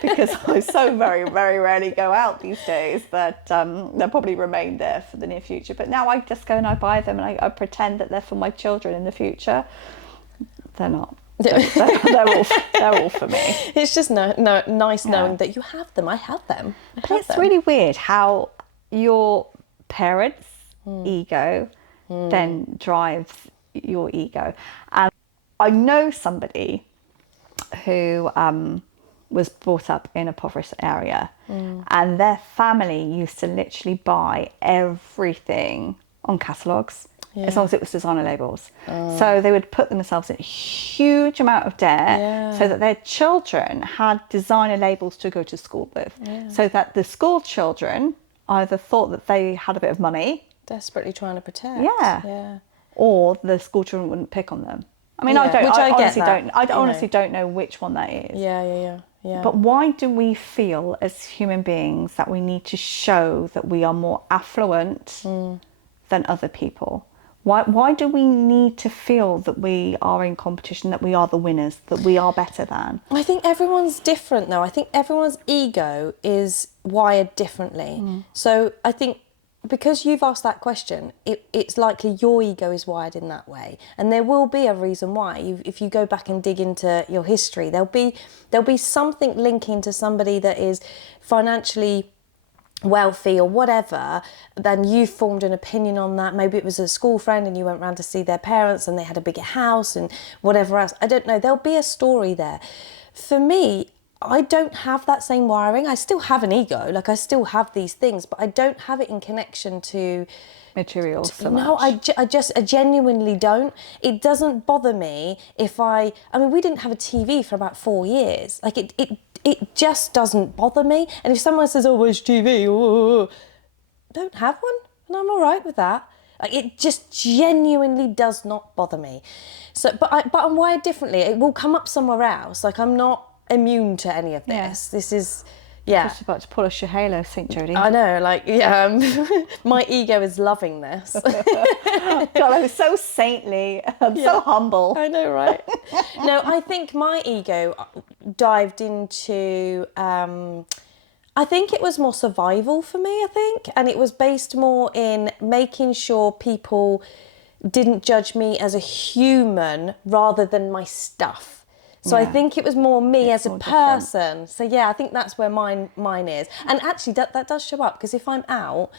because I so very, very rarely go out these days that they'll probably remain there for the near future. But now I just go and I buy them and I pretend that they're for my children in the future. They're not. They're all for me. It's just nice knowing that you have them. I have them. But it's really weird how your parents' ego then drives your ego. And I know somebody who was brought up in a impoverished area, and their family used to literally buy everything on catalogues. As long as it was designer labels. So they would put themselves in a huge amount of debt so that their children had designer labels to go to school with. So that the school children either thought that they had a bit of money. Desperately trying to protect. Yeah. Or the school children wouldn't pick on them. I mean, Yeah, I I honestly don't know which one that is. Yeah. But why do we feel as human beings that we need to show that we are more affluent than other people? Why do we need to feel that we are in competition, that we are the winners, that we are better than? I think everyone's different though. I think everyone's ego is wired differently. So I think because you've asked that question, it's likely your ego is wired in that way. And there will be a reason why. If you go back and dig into your history, there'll be something linking to somebody that is financially wealthy or whatever, then you formed an opinion on that. Maybe it was a school friend and you went round to see their parents and they had a bigger house and whatever else. I don't know. There'll be a story there. For me, I don't have that same wiring. I still have an ego, like I still have these things, but I don't have it in connection to materials so no, much. I genuinely don't. It doesn't bother me if I mean, we didn't have a TV for about 4 years. Like it just doesn't bother me. And if someone says, oh, where's TV? Oh, don't have one. And I'm all right with that. Like, it just genuinely does not bother me. So, but I'm wired differently. It will come up somewhere else. Like, I'm not immune to any of this. This is, Just about to pull us your halo, St. Jodie. I know, like, my ego is loving this. God, I was so saintly and so humble. I know, right? No, I think my ego dived into, I think it was more survival for me, I think. And it was based more in making sure people didn't judge me as a human rather than my stuff. So I think it was more me as a person. Different. So yeah, I think that's where mine is. And actually that does show up, because if I'm out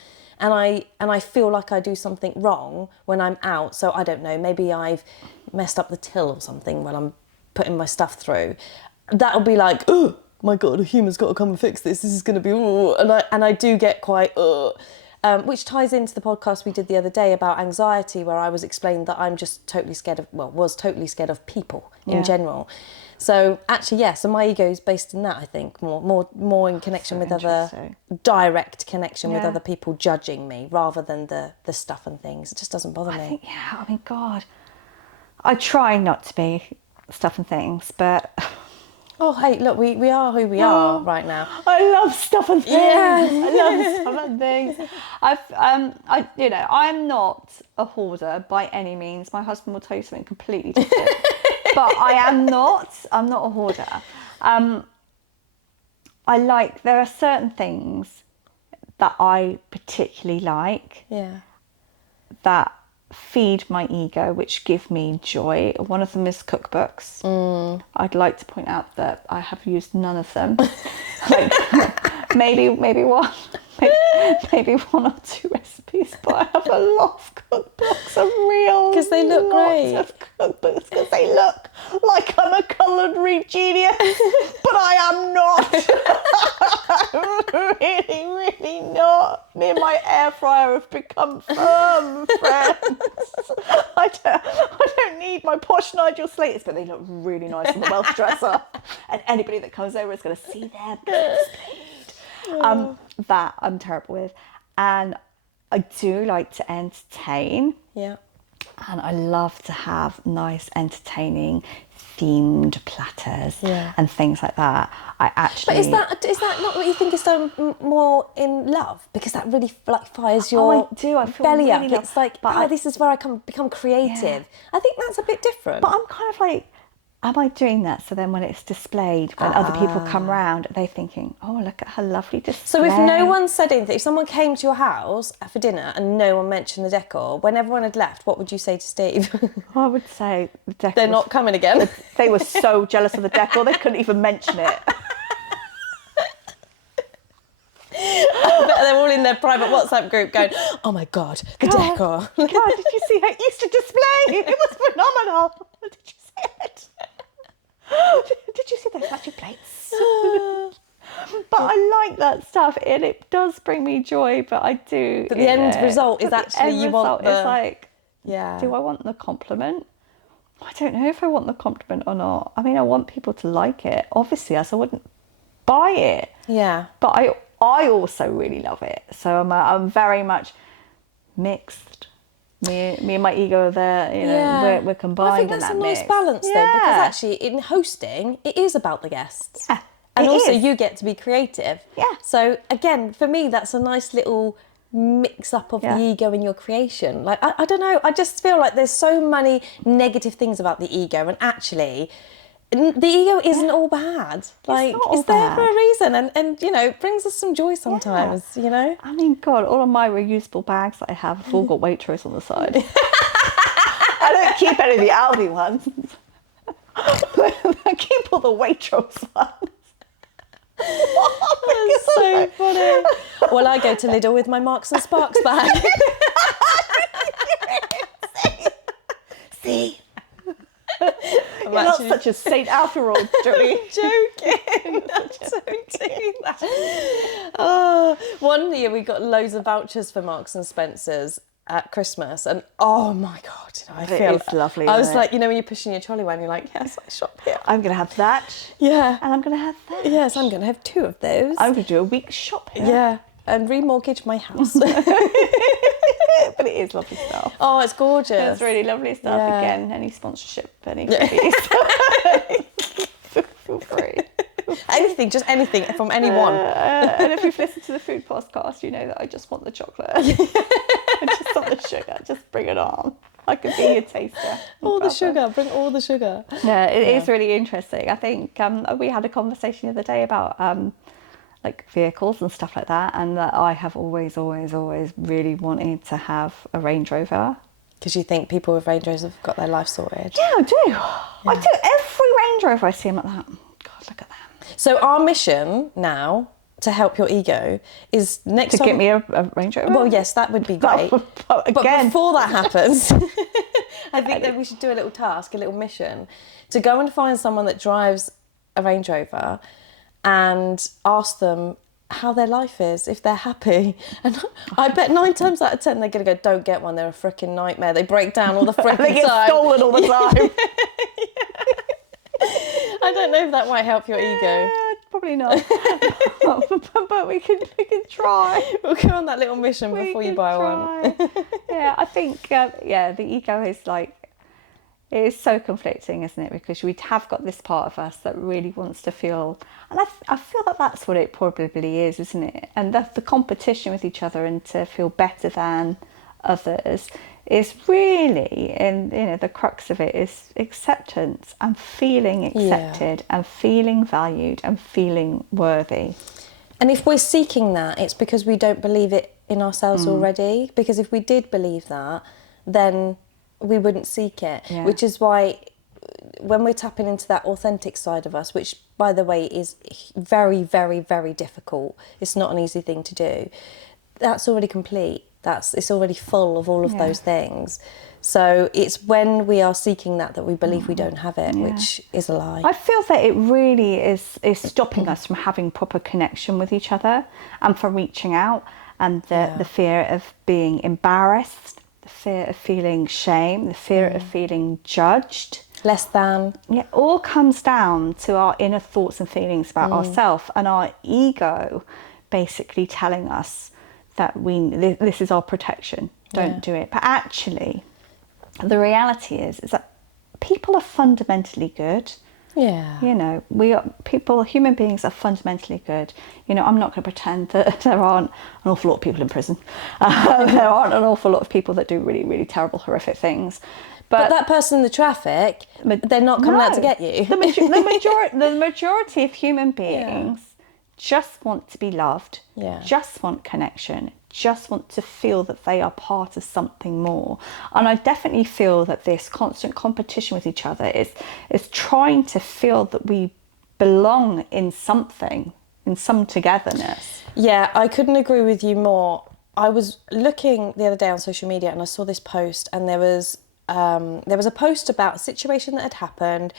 and I feel like I do something wrong when I'm out, so I don't know, maybe I've messed up the till or something when I'm putting my stuff through, that'll be like, oh my God, a human's got to come and fix this. This is going to be, and I do get quite, which ties into the podcast we did the other day about anxiety, where I was explaining that I'm just totally scared of, was totally scared of people in general. So actually, so my ego is based in that, I think, more in connection with other, direct connection with other people judging me rather than the stuff and things. It just doesn't bother me. I mean, God, I try not to be stuff and things, but Oh, hey, look, we are who we are right now. I love stuff and things. Yeah. I love stuff and things. I'm not a hoarder by any means. My husband will tell you something completely different. But I'm not a hoarder. There are certain things that I particularly like. Yeah. That feed my ego, which give me joy. One of them is cookbooks. I'd like to point out that I have used none of them. Like maybe one or two recipes, but I have a lot of cookbooks, because they look great. Of cookbooks because they look like I'm a culinary genius, but I am not. I'm really not. Me and my air fryer have become firm friends. I don't need my posh Nigel Slaters, but they look really nice on the Welsh dresser, and anybody that comes over is going to see them displayed. That I'm terrible with, and I do like to entertain. Yeah. And I love to have nice, entertaining, themed platters and things like that. But is that not what you think is done more in love? Because that really fires your I feel belly really up. It's like, this is where I can become creative. Yeah. I think that's a bit different. But I'm kind of like, am I doing that so then when it's displayed, when other people come round, they're thinking, oh, look at her lovely display. So if no one said anything, if someone came to your house for dinner and no one mentioned the decor, when everyone had left, what would you say to Steve? I would say the decor. They're not coming again. They were so jealous of the decor, they couldn't even mention it. I bet they're all in their private WhatsApp group going, oh my God, the decor. God, did you see her Easter display? It was phenomenal. Did you see it? Did you see those magic plates? But I like that stuff, and it does bring me joy. But I do. But the end result is actually you want the. It's like, yeah. Do I want the compliment? I don't know if I want the compliment or not. I mean, I want people to like it. Obviously, else I wouldn't buy it. Yeah. But I also really love it. So I'm very much mixed. Me and my ego are there, we're combined. Well, I think that's a nice balance though, because actually in hosting, it is about the guests. Yeah. And also you get to be creative. Yeah. So again, for me, that's a nice little mix up of the ego in your creation. Like, I don't know, I just feel like there's so many negative things about the ego, and actually the ego isn't all bad. Like, it's there for a reason, and it brings us some joy sometimes, I mean, God, all of my reusable bags that I have all got Waitrose on the side. I don't keep any of the Aldi ones. I keep all the Waitrose ones. That's so funny. Well, I go to Lidl with my Marks and Sparks bag. See? You're not such a saint after all, Joey. Joking. Don't do that. Oh, one year we got loads of vouchers for Marks and Spencer's at Christmas, and oh my God, I feel it's lovely. I was like, when you're pushing your trolley when you're like, yes, I shop here. I'm going to have that. Yeah. And I'm going to have that. Yes, I'm going to have 2 of those. I'm going to do a week's shop here. Yeah. And remortgage my house. But it is lovely stuff. Oh, it's gorgeous. It's really lovely stuff. Yeah. Again, any sponsorship, any freebies. Feel free. Anything, just anything from anyone. And if you've listened to the food podcast, you know that I just want the chocolate. I just want the sugar. Just bring it on. I could be your taster. All the sugar. Bring all the sugar. Yeah, it is really interesting. I think we had a conversation the other day about like vehicles and stuff like that, and that I have always really wanted to have a Range Rover. Because you think people with Range Rovers have got their life sorted? Yeah, I do. Yeah. I do. Every Range Rover I see, I'm like that. God, look at them. So our mission now to help your ego is next to time... get me a Range Rover? Well, yes, that would be great. But before that happens, I think that we should do a little task, a little mission, to go and find someone that drives a Range Rover and ask them how their life is, if they're happy. And I bet 9 times out of 10 they're going to go, don't get one, they're a freaking nightmare. They break down all the freaking time. They get stolen all the time. I don't know if that might help your ego. Probably not. But we can try. We'll go on that little mission before you buy one. Yeah, I think the ego is like, It is so conflicting, isn't it? Because we have got this part of us that really wants to feel, and I feel that that's what it probably is, isn't it? And that's the competition with each other and to feel better than others is really, and the crux of it is acceptance and feeling accepted and feeling valued and feeling worthy. And if we're seeking that, it's because we don't believe it in ourselves already. Because if we did believe that, then we wouldn't seek it. Yeah. Which is why when we're tapping into that authentic side of us, which, by the way, is very, very, very difficult. It's not an easy thing to do. That's already complete. It's already full of all of those things. So it's when we are seeking that we believe we don't have it, which is a lie. I feel that it really is stopping us from having proper connection with each other and from reaching out, and the fear of being embarrassed, the fear of feeling shame, the fear of feeling judged. Less than. Yeah, it all comes down to our inner thoughts and feelings about ourselves and our ego basically telling us that this is our protection, don't do it. But actually, the reality is that people are fundamentally good. Yeah. Human beings are fundamentally good. I'm not going to pretend that there aren't an awful lot of people in prison. There aren't an awful lot of people that do really, really terrible, horrific things. But that person in the traffic, they're not coming out to get you. The majority of human beings just want to be loved, just want connection, just want to feel that they are part of something more. And I definitely feel that this constant competition with each other is trying to feel that we belong in something, in some togetherness. Yeah, I couldn't agree with you more. I was looking the other day on social media and I saw this post, and there was a post about a situation that had happened.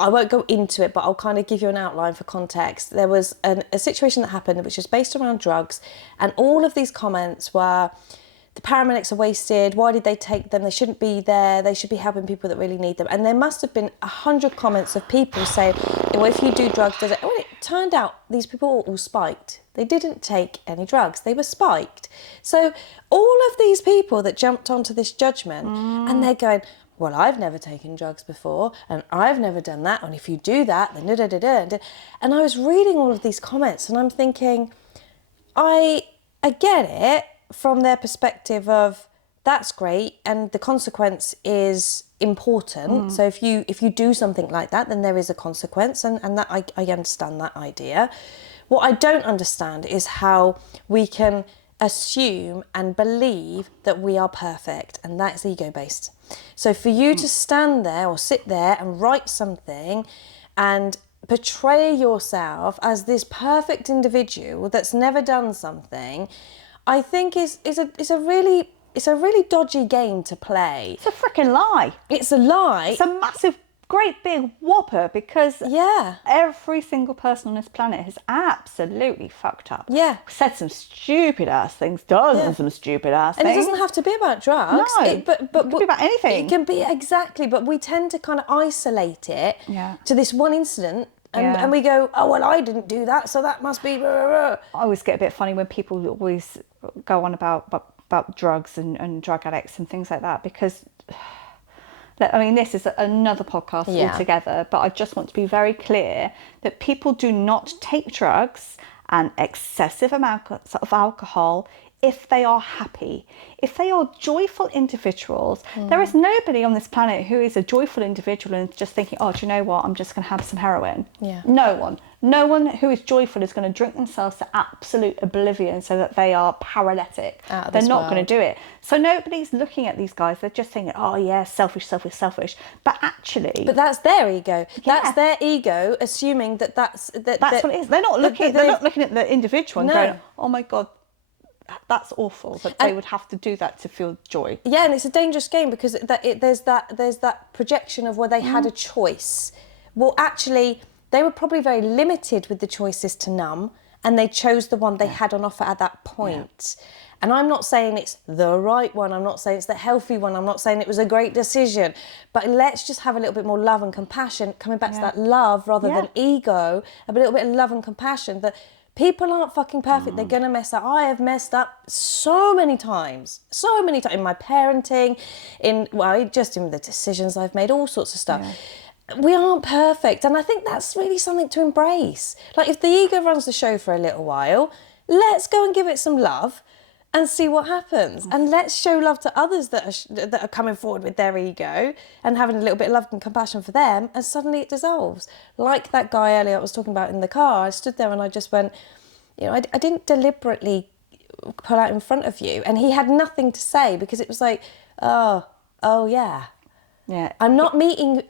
I won't go into it, but I'll kind of give you an outline for context. There was a situation that happened which was based around drugs, and all of these comments were, the paramedics are wasted, why did they take them, they shouldn't be there, they should be helping people that really need them. And there must have been 100 comments of people saying, well, if you do drugs, does it? Well, it turned out these people were all spiked. They didn't take any drugs, they were spiked. So all of these people that jumped onto this judgment, and they're going, well, I've never taken drugs before, and I've never done that, and if you do that, then da-da-da-da. And I was reading all of these comments, and I'm thinking, I get it from their perspective of, that's great, and the consequence is important. So if you do something like that, then there is a consequence, and that I understand that idea. What I don't understand is how we can assume and believe that we are perfect, and that's ego-based. So for you to stand there or sit there and write something and portray yourself as this perfect individual that's never done something, I think is a really dodgy game to play. It's a freaking lie. It's a lie. It's a massive, great big whopper, because every single person on this planet has absolutely fucked up. Yeah. Said some stupid ass things, done some stupid ass things. And it doesn't have to be about drugs. No, but it can be about anything. It can be, exactly, but we tend to kind of isolate it to this one incident. And we go, oh, well, I didn't do that, so that must be... Blah, blah, blah. I always get a bit funny when people always go on about drugs and drug addicts and things like that, because... I mean, this is another podcast altogether, but I just want to be very clear that people do not take drugs and excessive amounts of alcohol if they are happy. If they are joyful individuals, there is nobody on this planet who is a joyful individual and just thinking, oh, do you know what, I'm just going to have some heroin. Yeah. No one who is joyful is going to drink themselves to absolute oblivion so that they are paralytic. They're not going to do it. So nobody's looking at these guys. They're just thinking, oh yeah, selfish. But actually... But that's their ego. That's their ego assuming that's what it is. They're not looking at the individual and going, oh my God, that's awful that they would have to do that to feel joy. Yeah, and it's a dangerous game because there's that projection of where they had a choice. Well, actually, they were probably very limited with the choices to numb, and they chose the one they had on offer at that point. Yeah. And I'm not saying it's the right one, I'm not saying it's the healthy one, I'm not saying it was a great decision, but let's just have a little bit more love and compassion, coming back to that love rather than ego, a little bit of love and compassion, that People aren't fucking perfect. They're going to mess up. I have messed up so many times in my parenting, just in the decisions I've made, all sorts of stuff. We aren't perfect. And I think that's really something to embrace. Like, if the ego runs the show for a little while, let's go and give it some love and see what happens. And let's show love to others that are coming forward with their ego and having a little bit of love and compassion for them, and suddenly it dissolves. Like that guy earlier I was talking about in the car, I stood there and I just went, I didn't deliberately pull out in front of you. And he had nothing to say, because it was like, oh yeah. Yeah. I'm not meeting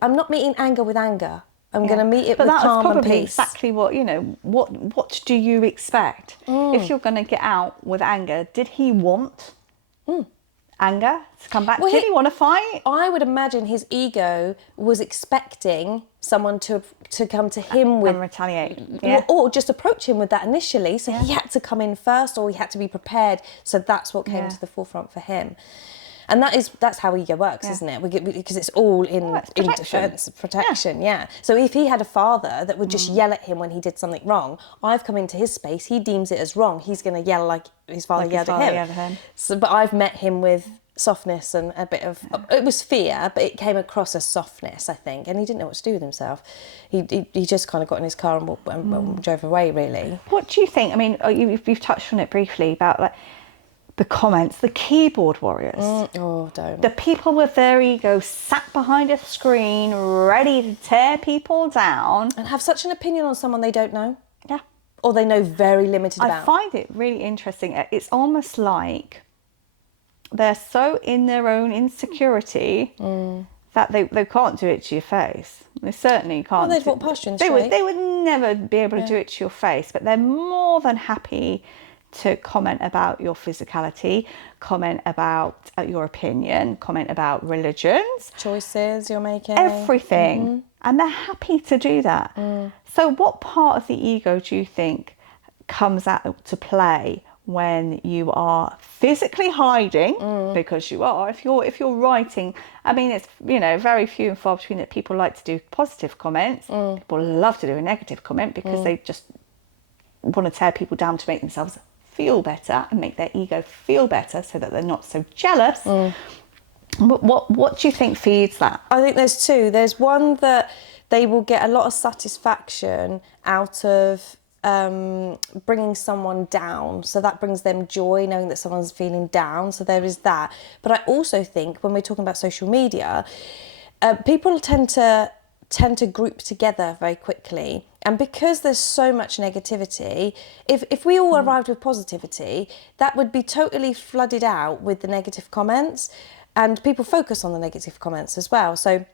anger with anger. I'm going to meet it with calm and peace. But that was probably exactly what, what do you expect? If you're going to get out with anger, did he want anger to come back? Did he want to fight? I would imagine his ego was expecting someone to come to him with... And retaliate. Or just approach him with that initially. So he had to come in first, or he had to be prepared. So that's what came to the forefront for him. And that's how ego works, isn't it? Because it's all in defense, protection, So if he had a father that would just yell at him when he did something wrong, I've come into his space, he deems it as wrong, he's going to yell like his father yelled at him. So, but I've met him with softness and a bit of... It was fear, but it came across as softness, I think. And he didn't know what to do with himself. He just kind of got in his car and drove away, really. What do you think? I mean, you've touched on it briefly about, like, the comments, the keyboard warriors. Don't. The people with their ego sat behind a screen, ready to tear people down. And have such an opinion on someone they don't know. Yeah. Or they know very limited about. I find it really interesting. It's almost like they're so in their own insecurity that they can't do it to your face. They certainly can't. Well, they'd walk past you in the street. They would never be able to do it to your face, but they're more than happy to comment about your physicality, comment about your opinion, comment about religions, choices you're making, everything. And they're happy to do that. So what part of the ego do you think comes out to play when you are physically hiding? Because you are. If you're writing, I mean, it's very few and far between that people like to do positive comments. People love to do a negative comment because they just want to tear people down to make themselves feel better and make their ego feel better so that they're not so jealous. What do you think feeds that? I think there's two. There's one that they will get a lot of satisfaction out of bringing someone down. So that brings them joy, knowing that someone's feeling down. So there is that. But I also think when we're talking about social media, people tend to group together very quickly. And because there's so much negativity, if we all arrived with positivity, that would be totally flooded out with the negative comments, and people focus on the negative comments as well. So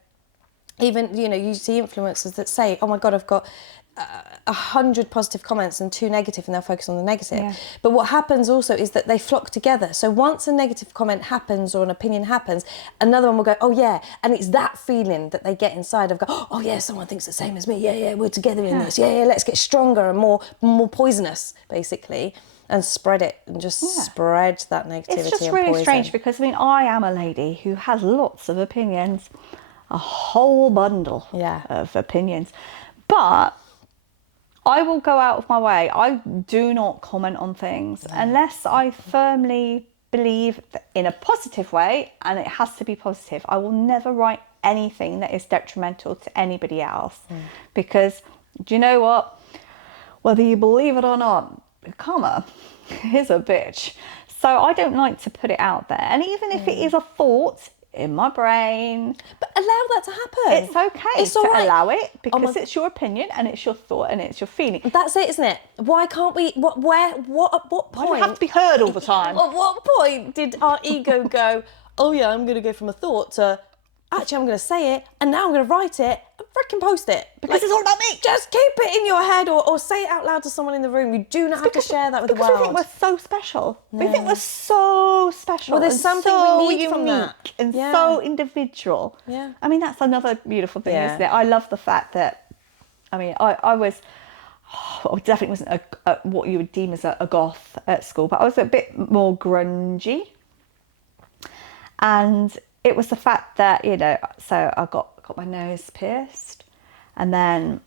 even, you see influencers that say, oh my God, I've got 100 positive comments and 2 negative, and they'll focus on the negative. Yeah. But what happens also is that they flock together. So once a negative comment happens or an opinion happens, another one will go, oh yeah. And it's that feeling that they get inside of, oh yeah, someone thinks the same as me. Yeah, we're together in this. Yeah, let's get stronger and more poisonous, basically, and spread it and just spread that negativity. It's just and really poison. strange because, I am a lady who has lots of opinions, a whole bundle of opinions. But I will go out of my way. I do not comment on things unless I firmly believe in a positive way, and it has to be positive. I will never write anything that is detrimental to anybody else because, do you know what? Whether you believe it or not, karma is a bitch. So I don't like to put it out there. And even if it is a thought in my brain, but allow that to happen. It's okay to allow it because it's your opinion and it's your thought and it's your feeling. That's it, isn't it? Why can't we? At what point? Why do you have to be heard all the time? At what point did our ego go, oh yeah, I'm going to go from a thought to, actually I'm going to say it, and now I'm going to write it and freaking post it. Because it's all about me. Just keep it in your head or say it out loud to someone in the room. You do not have to share that with the world. Because we think we're so special. We think we're so special. Well, there's something so we need from that. And so individual. Yeah. I mean, that's another beautiful thing, isn't it? I love the fact that, I definitely wasn't what you would deem as a goth at school, but I was a bit more grungy. And it was the fact that, so I got my nose pierced, and then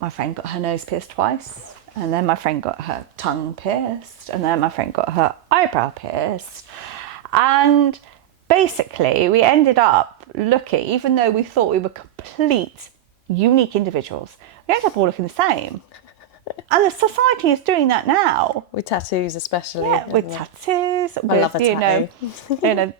my friend got her nose pierced twice, And then my friend got her tongue pierced. And then my friend got her eyebrow pierced. And basically, we ended up looking, even though we thought we were complete, unique individuals, we ended up all looking the same. And the society is doing that now. With tattoos, especially. Yeah, with tattoos. I love a tattoo.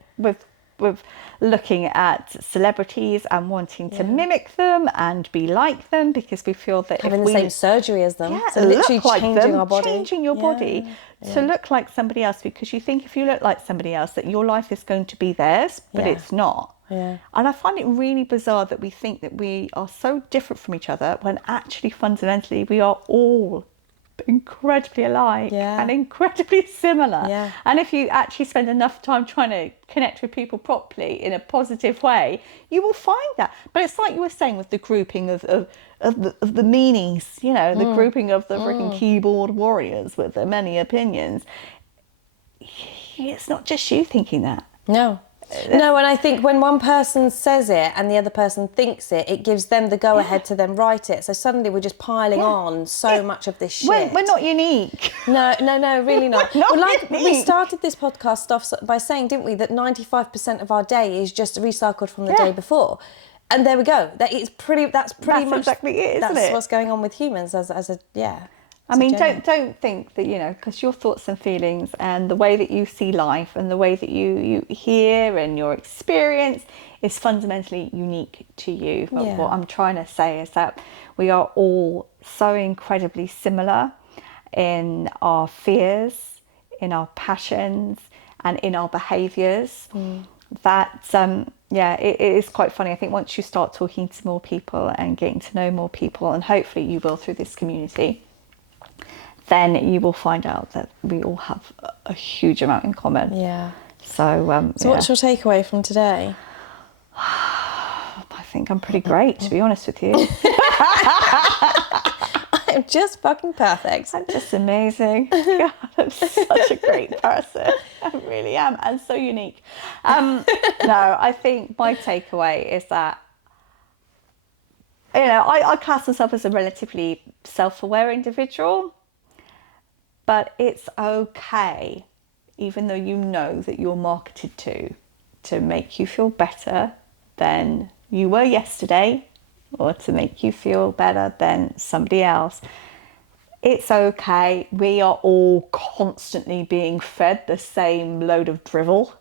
With looking at celebrities and wanting to mimic them and be like them, because we feel that having if the we same surgery as them. yeah, So literally look like changing them, our body. changing your body to look like somebody else, because you think if you look like somebody else that your life is going to be theirs, but it's not. Yeah. And I find it really bizarre that we think that we are so different from each other when actually fundamentally we are all incredibly alike and incredibly similar. Yeah. And if you actually spend enough time trying to connect with people properly in a positive way, you will find that. But it's like you were saying with the grouping of the meanies, you know, the grouping of the freaking keyboard warriors with the many opinions. It's not just you thinking that. No, and I think when one person says it and the other person thinks it, it gives them the go-ahead to then write it. So suddenly we're just piling on so much of this shit. We're not unique. No, really not. We're not Like we unique. started this podcast off by saying, didn't we, that 95% of our day is just recycled from the day before. And there we go. That's pretty That's much exactly it, isn't that's it? what's going on with humans as a I mean, don't think that, you know, because your thoughts and feelings and the way that you see life and the way that you hear and your experience is fundamentally unique to you. But what I'm trying to say is that we are all so incredibly similar in our fears, in our passions, and in our behaviours. That it is quite funny. I think once you start talking to more people and getting to know more people, and hopefully you will through this community, then you will find out that we all have a huge amount in common. Yeah. So what's your takeaway from today? I think I'm pretty great, to be honest with you. I'm just fucking perfect. I'm just amazing. God, I'm such a great person. I really am, and so unique. No, I think my takeaway is that, you know, I class myself as a relatively self-aware individual, but it's okay, even though you know that you're marketed to make you feel better than you were yesterday, or to make you feel better than somebody else. It's okay. We are all constantly being fed the same load of drivel,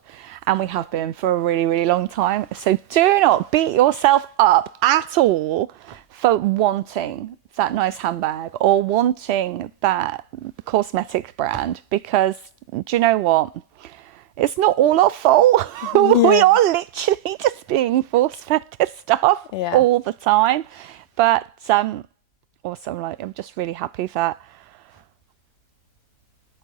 and we have been for a really, really long time. So do not beat yourself up at all for wanting that nice handbag or wanting that cosmetic brand, because do you know what? It's not all our fault. We are literally just being force-fed this stuff all the time. But also, I'm just really happy that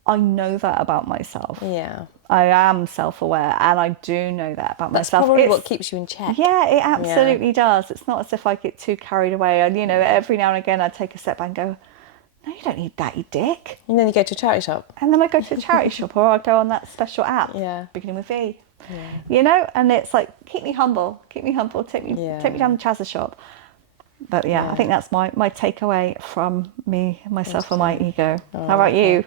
I know that about myself. Yeah. I am self-aware, and I do know that about That's myself. probably what keeps you in check. Yeah, it absolutely does. It's not as if I get too carried away. And, you know, every now and again I take a step back and go, no, you don't need that, you dick. And then you go to a charity shop. And then I go to the charity shop, or I go on that special app, beginning with V. Yeah. You know, and it's like, keep me humble, take me down the Chazza shop. But I think that's my takeaway from myself and my ego. How about you?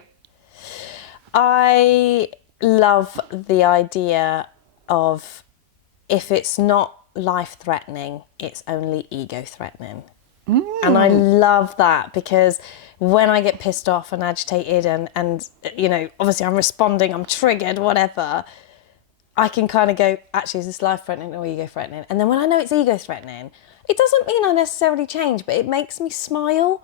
I love the idea of, if it's not life-threatening, it's only ego-threatening. And I love that, because when I get pissed off and agitated and you know, obviously I'm responding, I'm triggered, whatever, I can kind of go, actually, is this life-threatening or ego-threatening? And then when I know it's ego-threatening, it doesn't mean I necessarily change, but it makes me smile,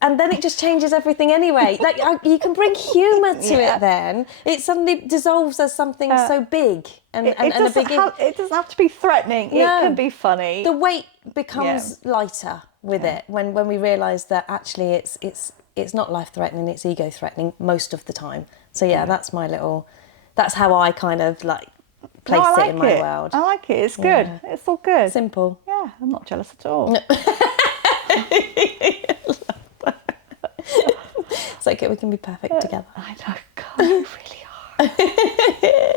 and then it just changes everything anyway. Like, you can bring humour to it then. It suddenly dissolves as something so big and it doesn't have to be threatening. It can be funny. The weight becomes lighter with it when we realise that actually it's not life-threatening, it's ego-threatening most of the time. So that's that's how I kind of like place it in my world. I like it. It's good. It's all good. Simple. Yeah, I'm not jealous at all. No. It's okay, we can be perfect together. I know, God, you really are.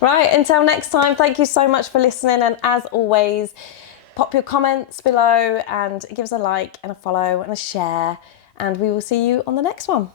Right, until next time, thank you so much for listening, and as always, pop your comments below and give us a like and a follow and a share, and we will see you on the next one.